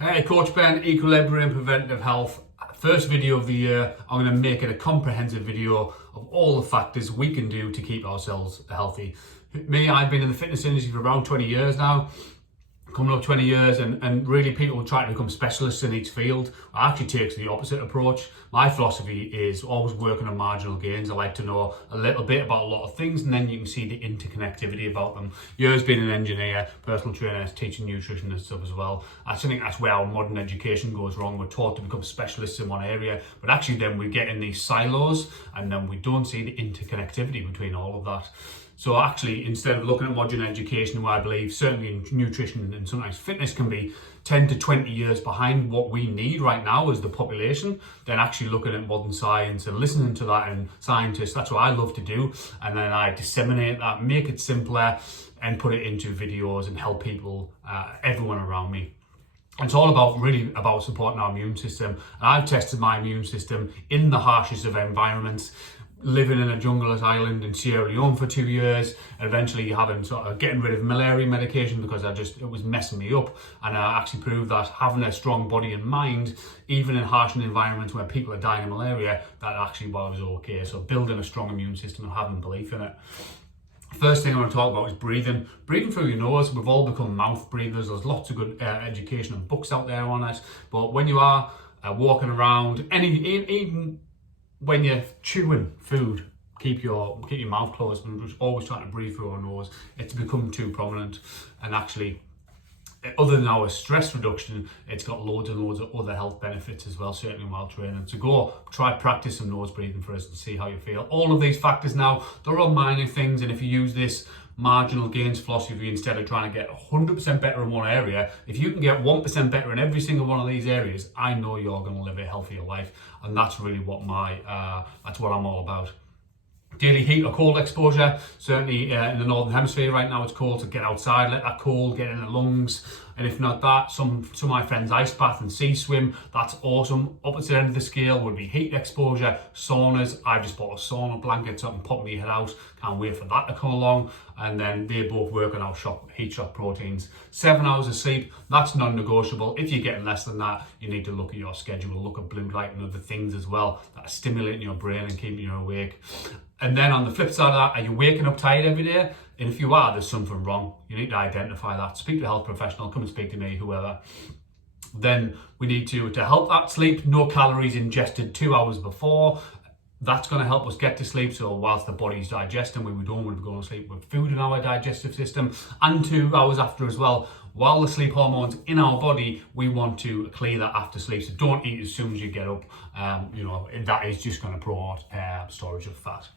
Hey, Coach Ben, Equilibrium Preventative Health. First video of the year. I'm going to make it a comprehensive video of all the factors we can do to keep ourselves healthy. I've been in the fitness industry for around 20 years now, coming up 20 years, and really people try to become specialists in each field. I actually take the opposite approach. My philosophy is always working on marginal gains. I like to know a little bit about a lot of things, and then you can see the interconnectivity about them. Years being an engineer, personal trainer, teaching nutrition and stuff as well. I think that's where our modern education goes wrong. We're taught to become specialists in one area, but actually then we get in these silos, and then we don't see the interconnectivity between all of that. So actually, instead of looking at modern education, where I believe certainly in nutrition and sometimes fitness can be 10 to 20 years behind what we need right now as the population, then actually looking at modern science and listening to that and scientists, that's what I love to do. And then I disseminate that, make it simpler and put it into videos and help people, everyone around me. It's all about supporting our immune system. And I've tested my immune system in the harshest of environments, living in a jungleless island in Sierra Leone for 2 years, and eventually getting rid of malaria medication because it was messing me up. And I actually proved that having a strong body and mind, even in harsh environments where people are dying of malaria, that actually was okay. So building a strong immune system and having belief in it. First thing I want to talk about is breathing. Breathing through your nose. We've all become mouth breathers. There's lots of good education and books out there on it. But when you are walking around, even when you're chewing food, keep your mouth closed and just always trying to breathe through our nose. It's become too prominent, and actually, other than our stress reduction, it's got loads and loads of other health benefits as well, certainly while training. So go try practice some nose breathing for us to see how you feel. All of these factors now, they're all minor things, and if you use this marginal gains philosophy instead of trying to get 100% better in one area, if you can get 1% better in every single one of these areas, I know you're going to live a healthier life. And that's really what that's what I'm all about. Daily heat or cold exposure, certainly in the Northern Hemisphere right now it's cold, to get outside, let that cold get in the lungs. And if not that, some of my friends ice bath and sea swim, that's awesome. Opposite end of the scale would be heat exposure, saunas. I've just bought a sauna blanket so I can pop my head out, can't wait for that to come along. And then they both work on our heat shock proteins. 7 hours of sleep, that's non-negotiable. If you're getting less than that, you need to look at your schedule, look at blue light and other things as well that are stimulating your brain and keeping you awake. And then on the flip side of that, are you waking up tired every day? And if you are, there's something wrong. You need to identify that. Speak to a health professional, come and speak to me, whoever. Then we need to help that sleep, no calories ingested 2 hours before. That's going to help us get to sleep. So whilst the body's digesting, we don't want to go to sleep with food in our digestive system. And 2 hours after as well, while the sleep hormone's in our body, we want to clear that after sleep. So don't eat as soon as you get up. And that is just going to promote storage of fat.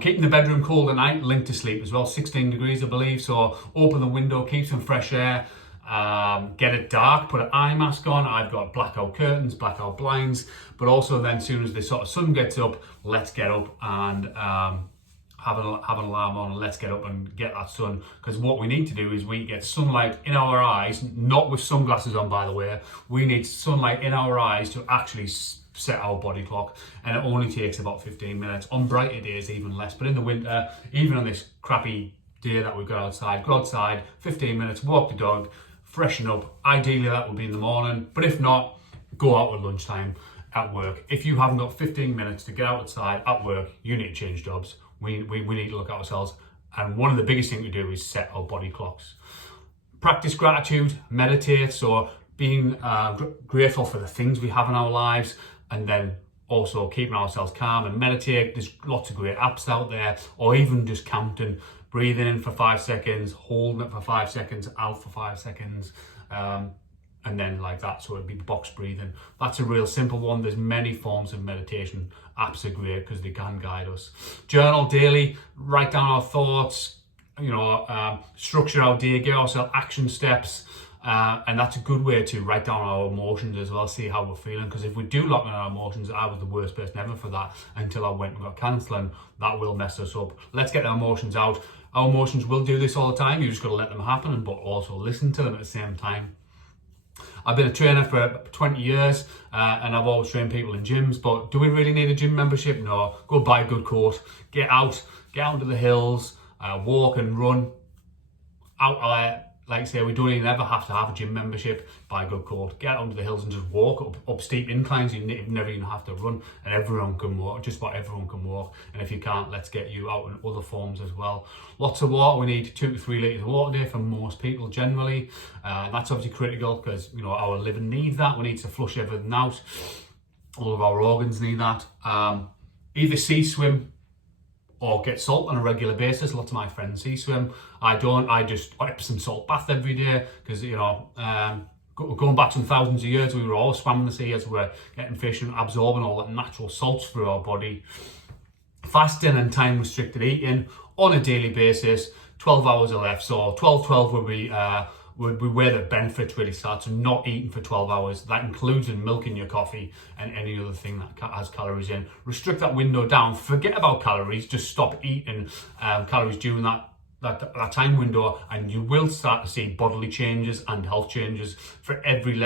Keeping the bedroom cold at night, linked to sleep as well. 16 degrees, I believe. So open the window, keep some fresh air. Get it dark, put an eye mask on. I've got blackout curtains, blackout blinds, but also then as soon as the sort of sun gets up, let's get up and have an alarm on, and let's get up and get that sun. Because what we need to do is we get sunlight in our eyes, not with sunglasses on, by the way. We need sunlight in our eyes to actually set our body clock, and it only takes about 15 minutes. On brighter days, even less. But in the winter, even on this crappy day that we've got outside, go outside, 15 minutes, walk the dog, freshen up. Ideally, that would be in the morning. But if not, go out at lunchtime at work. If you haven't got 15 minutes to get outside at work, you need to change jobs. We need to look at ourselves. And one of the biggest things we do is set our body clocks. Practice gratitude, meditate. So being grateful for the things we have in our lives, and then also keeping ourselves calm and meditate. There's lots of great apps out there, or even just counting, breathing in for 5 seconds, holding it for 5 seconds, out for 5 seconds, and then like that. So it'd be box breathing. That's a real simple one. There's many forms of meditation. Apps are great because they can guide us. Journal daily, write down our thoughts, structure our day, give ourselves action steps. And that's a good way to write down our emotions as well, see how we're feeling. Because if we do lock in our emotions, I was the worst person ever for that until I went and got counselling. That will mess us up. Let's get our emotions out. Our emotions will do this all the time. You just got to let them happen, but also listen to them at the same time. I've been a trainer for 20 years and I've always trained people in gyms, but do we really need a gym membership? No. Go buy a good coat, get out into the hills, walk and run out like I say, we don't even ever have to have a gym membership. Buy a good coat, get onto the hills and just walk up steep inclines. You never even have to run, and everyone can walk. Just about everyone can walk. And if you can't, let's get you out in other forms as well. Lots of water. We need 2 to 3 litres of water a day for most people generally. That's obviously critical because our liver needs that. We need to flush everything out. All of our organs need that. Either sea swim or get salt on a regular basis. Lots of my friends sea swim. I don't. I just Epsom salt bath every day because going back some thousands of years, we were all swimming the sea as we were getting fish and absorbing all that natural salts through our body. Fasting and time restricted eating on a daily basis. 12 hours or less. So 12-12 would be where the benefits really start. So not eating for 12 hours. That includes in milk in your coffee and any other thing that has calories in. Restrict that window down. Forget about calories. Just stop eating calories during that time window, and you will start to see bodily changes and health changes. For every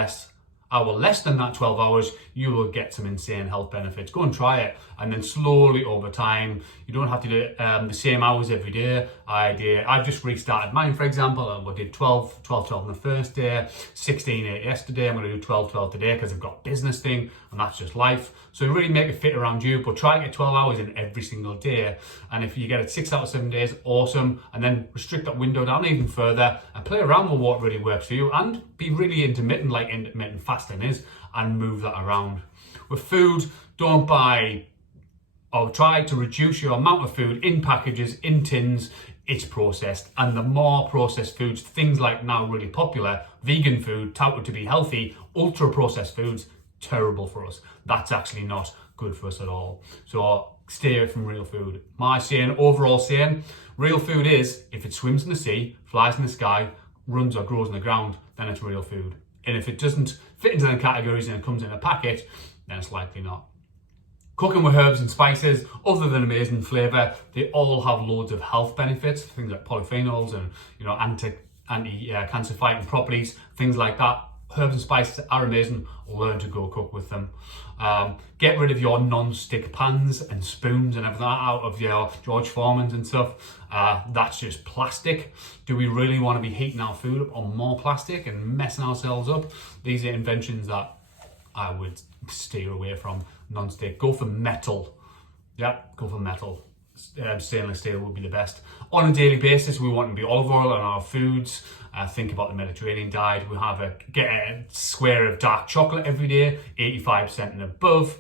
hour less than that 12 hours, you will get some insane health benefits. Go and try it, and then slowly over time, you don't have to do the same hours every day. I've just restarted mine, for example, and we did 12 on the first day, 16-8 yesterday. I'm going to do 12 today because I've got a business thing, and that's just life. So really make it fit around you, but try to get 12 hours in every single day. And if you get it 6 out of 7 days, awesome. And then restrict that window down even further and play around with what really works for you, and be really intermittent, like intermittent fasting is, and move that around. With food, don't buy or try to reduce your amount of food in packages, in tins. It's processed, and the more processed foods, things like now really popular, vegan food, touted to be healthy, ultra processed foods, terrible for us. That's actually not good for us at all. So stay away from real food. My overall saying, real food is, if it swims in the sea, flies in the sky, runs or grows in the ground, then it's real food. And if it doesn't fit into them categories and it comes in a packet, then it's likely not. Cooking with herbs and spices, other than amazing flavour, they all have loads of health benefits, things like polyphenols and anti-cancer fighting properties, things like that. Herbs and spices are amazing. Learn to go cook with them. Get rid of your non-stick pans and spoons and everything out of your George Foreman's and stuff. That's just plastic. Do we really want to be heating our food up on more plastic and messing ourselves up? These are inventions that I would steer away from. Non-stick. Go for metal. Yeah, go for metal. Stainless steel would be the best. On a daily basis, we want to be olive oil on our foods. Think about the Mediterranean diet. We get a square of dark chocolate every day, 85% and above.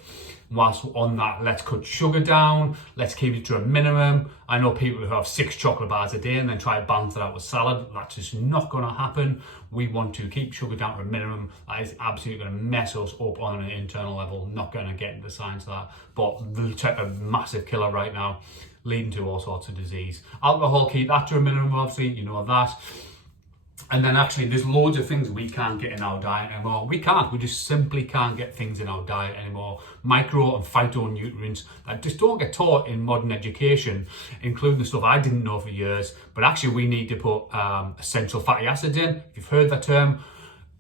Whilst on that, let's cut sugar down. Let's keep it to a minimum. I know people who have 6 chocolate bars a day and then try to balance it out with salad. That's just not going to happen. We want to keep sugar down to a minimum. That is absolutely going to mess us up on an internal level. Not going to get into the science of that. But they'll take a massive killer right now, leading to all sorts of disease. Alcohol, keep that to a minimum, obviously, you know that. And then actually there's loads of things we can't get in our diet anymore. We just simply can't get things in our diet anymore. Micro and phytonutrients that just don't get taught in modern education, including the stuff I didn't know for years. But actually we need to put essential fatty acids in. If you've heard that term,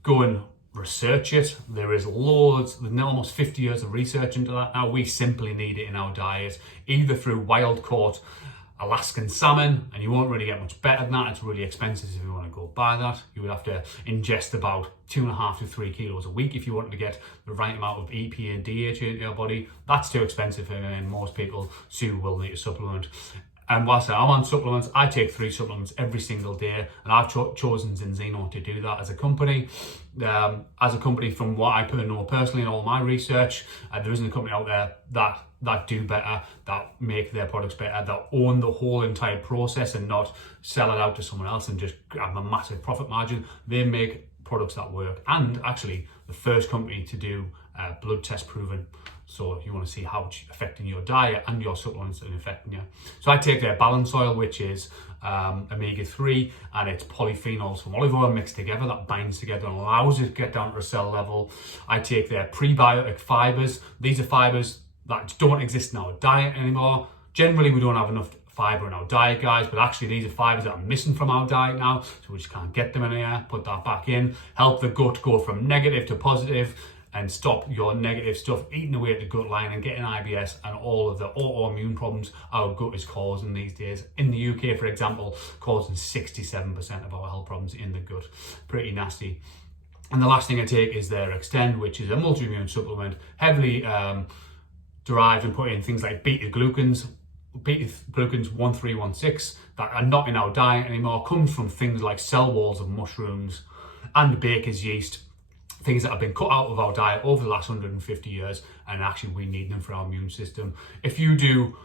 go and research it. There is loads, there's almost 50 years of research into that now. We simply need it in our diet, either through wild caught Alaskan salmon, and you won't really get much better than that. It's really expensive if you want to go buy that. You would have to ingest about 2.5 to 3 kilos a week if you wanted to get the right amount of EPA and DHA into your body. That's too expensive, and most people soon will need a supplement. And whilst I'm on supplements, I take 3 supplements every single day, and I've chosen Zinzino to do that as a company. From what I know personally in all my research, there isn't a company out there that do better, that make their products better, that own the whole entire process and not sell it out to someone else and just have a massive profit margin. They make products that work, and actually the first company to do blood test proven. So if you want to see how it's affecting your diet and your supplements and affecting you. So I take their balance oil, which is omega-3, and it's polyphenols from olive oil mixed together that binds together and allows it to get down to a cell level. I take their prebiotic fibers. These are fibers that don't exist in our diet anymore. Generally, we don't have enough fiber in our diet, guys, but actually these are fibers that are missing from our diet now, so we just can't get them in here. Put that back in. Help the gut go from negative to positive. and stop your negative stuff eating away at the gut line and getting IBS and all of the autoimmune problems our gut is causing these days. In the UK, for example, causing 67% of our health problems in the gut. Pretty nasty. And the last thing I take is their Extend, which is a multi-immune supplement, heavily derived and put in things like beta-glucans 1316 that are not in our diet anymore, comes from things like cell walls of mushrooms and baker's yeast, things that have been cut out of our diet over the last 150 years, and actually we need them for our immune system. If you do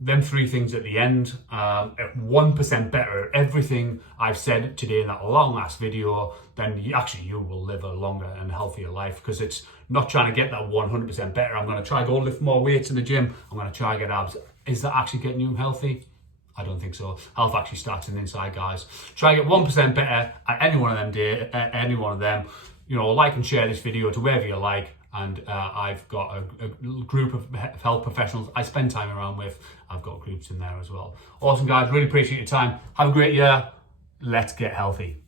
them 3 things at the end, at 1% better at everything I've said today in that long ass video, then you will live a longer and healthier life, because it's not trying to get that 100% better. I'm going to try to go lift more weights in the gym. I'm going to try to get abs. Is that actually getting you healthy? I don't think so. Health actually starts in the inside, guys. Try to get 1% better at any one of them. You know, like and share this video to wherever you like. And I've got a group of health professionals I spend time around with. I've got groups in there as well. Awesome, guys. Really appreciate your time. Have a great year. Let's get healthy.